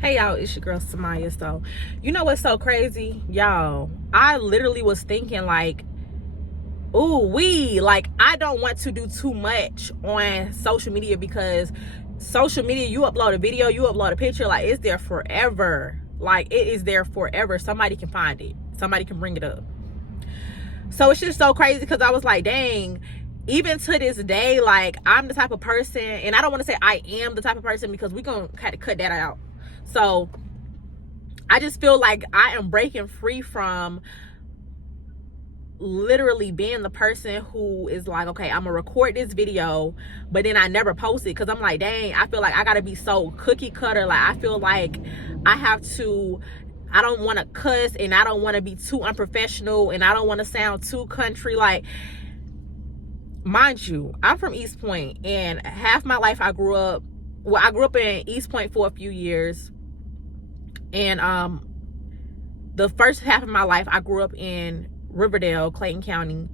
Hey y'all, it's your girl Samaya. So, you know what's so crazy? Y'all, I literally was thinking like, I don't want to do too much on social media because social media, you upload a video, you upload a picture, like it's there forever. Like it is there forever. Somebody can find it. Somebody can bring it up. So it's just so crazy because I was like, dang, even to this day, like I'm the type of person, and I don't want to say I am the type of person because we're going to kind of cut that out. So I just feel like I am breaking free from literally being the person who is like, okay, I'm gonna record this video, but then I never post it because I'm like, dang, I feel like I gotta be so cookie cutter. Like I feel like I don't want to cuss, and I don't want to be too unprofessional, and I don't want to sound too country. Like, mind you, I'm from East Point, and half my life I grew up in East Point for a few years, and the first half of my life I grew up in Riverdale, Clayton County.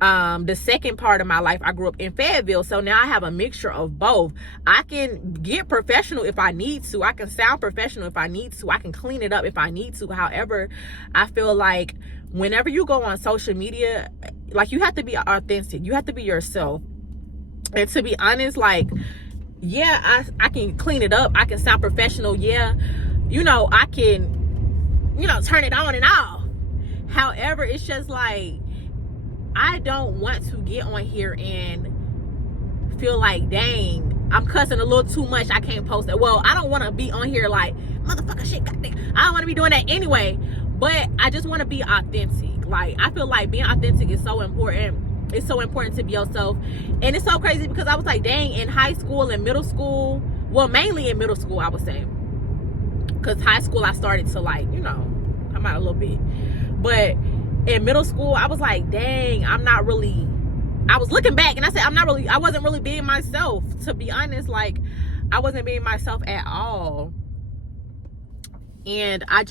The second part of my life I grew up in Fayetteville. So now I have a mixture of both. I can get professional if I need to. I can sound professional if I need to. I can clean it up if I need to. However, I feel like whenever you go on social media, like you have to be authentic. You have to be yourself. And to be honest, like, yeah, I can clean it up. I can sound professional. Yeah, I can, turn it on and off. However, it's just like, I don't want to get on here and feel like, dang, I'm cussing a little too much, I can't post it. Well, I don't want to be on here like, motherfucker shit, goddamn. I don't want to be doing that anyway. But I just want to be authentic. Like, I feel like being authentic is so important. It's so important to be yourself. And it's so crazy because I was like, dang, in high school and middle school, well, mainly in middle school, I would say. Because high school, I started to like, come out a little bit. But in middle school, I was like, dang, I was looking back and I said, I wasn't really being myself, to be honest. Like, I wasn't being myself at all. And I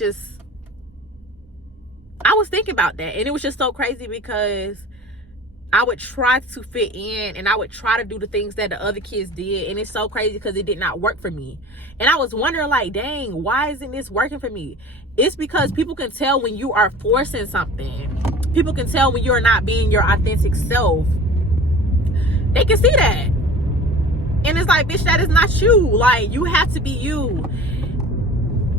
was thinking about that. And it was just so crazy because I would try to fit in and I would try to do the things that the other kids did. And it's so crazy because it did not work for me. And I was wondering like, dang, why isn't this working for me? It's because people can tell when you are forcing something. People can tell when you're not being your authentic self. They can see that. And it's like, bitch, that is not you. Like, you have to be you.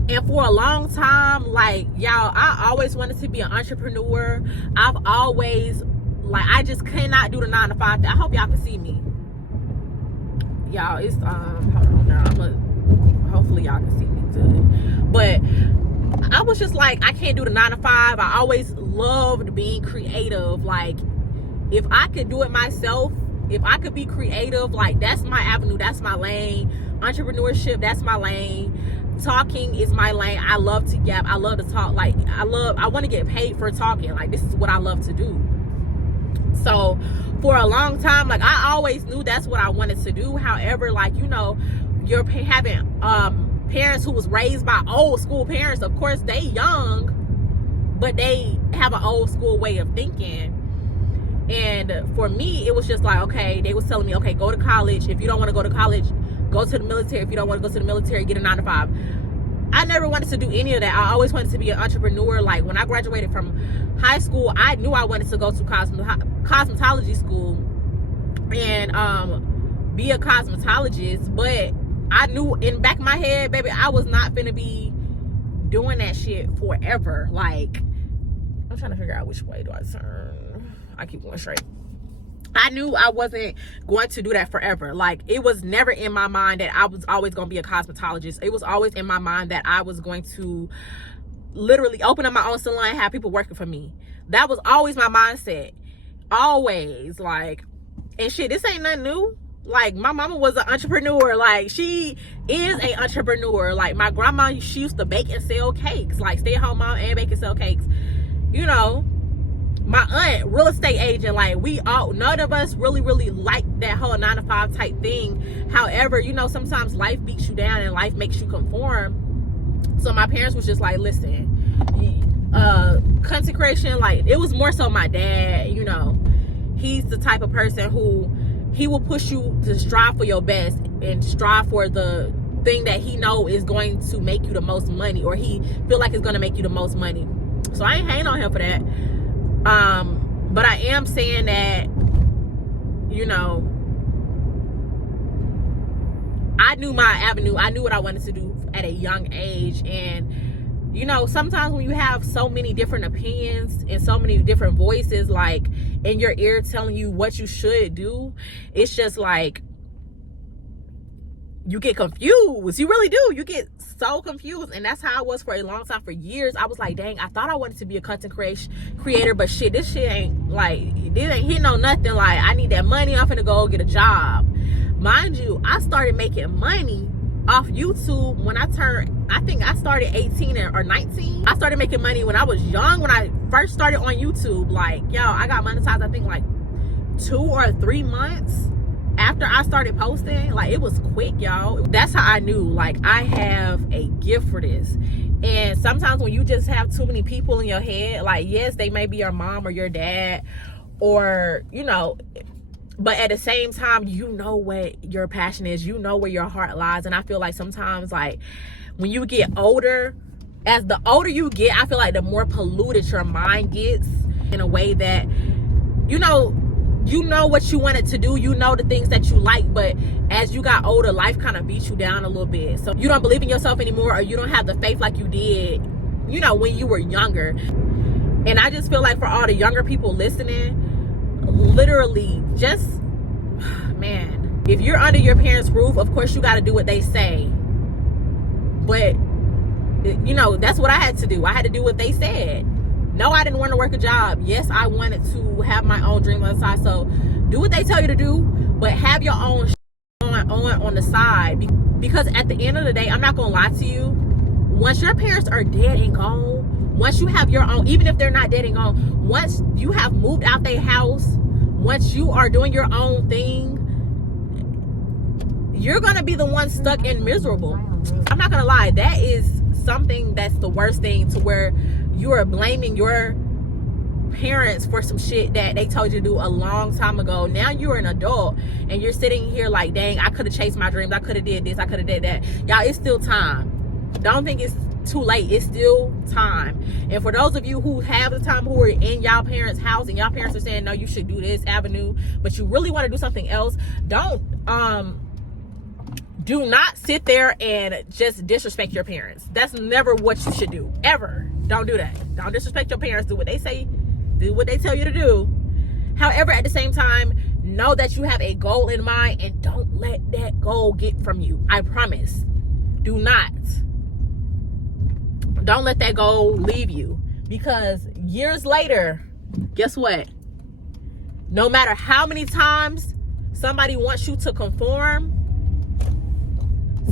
And for a long time, like, y'all, I always wanted to be an entrepreneur. I've always, like, I just cannot do the 9 to 5. I hope y'all can see me. Y'all, it's, hold on now. Hopefully y'all can see me good. But I was just like, I can't do the 9 to 5. I always loved being creative. Like, if I could do it myself, if I could be creative, like, that's my avenue, that's my lane. Entrepreneurship, that's my lane. Talking is my lane. I love to yap. I love to talk. Like, I want to get paid for talking. Like, this is what I love to do. So for a long time, like, I always knew that's what I wanted to do. However, like, you're having parents who was raised by old school parents. Of course, they young, but they have an old school way of thinking. And for me, it was just like, okay, they was telling me, okay, go to college. If you don't want to go to college, go to the military. If you don't want to go to the military, get a 9 to 5. I never wanted to do any of that. I always wanted to be an entrepreneur. Like, when I graduated from high school, I knew I wanted to go to cosmetology school and be a cosmetologist. But I knew in the back of my head, baby, I was not finna be doing that shit forever. Like, I'm trying to figure out which way do I turn. I keep going straight. I knew I wasn't going to do that forever. Like, it was never in my mind that I was always going to be a cosmetologist. It was always in my mind that I was going to literally open up my own salon and have people working for me. That was always my mindset. Always. Like, and shit, this ain't nothing new. Like, my mama was an entrepreneur. Like, she is an entrepreneur. Like, my grandma, she used to bake and sell cakes. Like, stay-at-home mom and bake and sell cakes. My aunt, real estate agent. Like, none of us really like that whole 9 to 5 type thing. However, sometimes life beats you down and life makes you conform. So my parents was just like, listen, consecration, like, it was more so my dad. He's the type of person who he will push you to strive for your best and strive for the thing that he know is going to make you the most money, or he feel like it's going to make you the most money. So I ain't hating on him for that. But I am saying that, you know, I knew my avenue. I knew what I wanted to do at a young age. And, you know, sometimes when you have so many different opinions and so many different voices, like, in your ear telling you what you should do, it's just like, you get confused. You really do. You get so confused. And that's how I was for a long time. For years, I was like, dang, I thought I wanted to be a content creator, but shit, this shit ain't, like, this ain't hitting on nothing. Like, I need that money. I'm finna go get a job. Mind you, I started making money off YouTube when I turned, I think I started 18 or 19. I started making money when I was young, when I first started on YouTube. Like, yo, I got monetized, I think, like 2 or 3 months after I started posting. Like, it was quick, y'all. That's how I knew, like, I have a gift for this. And sometimes when you just have too many people in your head, like, yes, they may be your mom or your dad, or, you know, but at the same time, you know what your passion is, you know where your heart lies. And I feel like sometimes, like, when you get older, as the older you get, I feel like the more polluted your mind gets, in a way that, you know what you wanted to do, you know the things that you like, but as you got older, life kind of beats you down a little bit. So you don't believe in yourself anymore, or you don't have the faith like you did, you know, when you were younger. And I just feel like for all the younger people listening, literally, just, man, if you're under your parents' roof, of course you got to do what they say. But, you know, that's what I had to do. I had to do what they said. No, I didn't want to work a job. Yes, I wanted to have my own dream on the side. So do what they tell you to do, but have your own on the side. Because at the end of the day, I'm not going to lie to you, once your parents are dead and gone, once you have your own, even if they're not dead and gone, once you have moved out their house, once you are doing your own thing, you're going to be the one stuck and miserable. I'm not going to lie. That is something that's the worst thing, to where you are blaming your parents for some shit that they told you to do a long time ago. Now you're an adult and you're sitting here like, dang, I could have chased my dreams. I could have did this. I could have did that. Y'all, it's still time. Don't think it's too late. It's still time. And for those of you who have the time, who are in y'all parents' house and y'all parents are saying, no, you should do this avenue, but you really want to do something else, do not sit there and just disrespect your parents. That's never what you should do, ever. Don't do that. Don't disrespect your parents. Do what they say. Do what they tell you to do. However, at the same time, know that you have a goal in mind, and don't let that goal get from you. I promise. Do not. Don't let that goal leave you. Because years later, guess what? No matter how many times somebody wants you to conform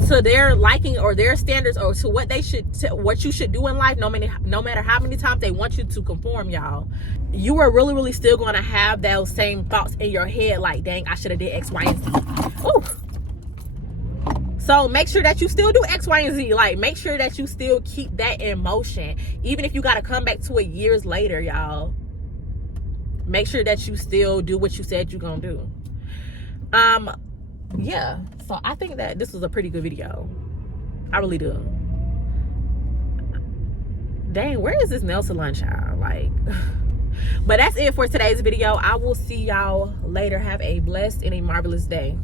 to their liking or their standards, or to what they should, what you should do in life, no matter how many times they want you to conform, y'all, you are really still going to have those same thoughts in your head, like, dang, I should have did X, Y, and Z. Ooh. So make sure that you still do X, Y, and Z. Like, make sure that you still keep that in motion, even if you got to come back to it years later, y'all. Make sure that you still do what you said you're gonna do. Yeah, so I think that this was a pretty good video. I really do. Dang, where is this nail salon, child? Like, but that's it for today's video. I will see y'all later. Have a blessed and a marvelous day.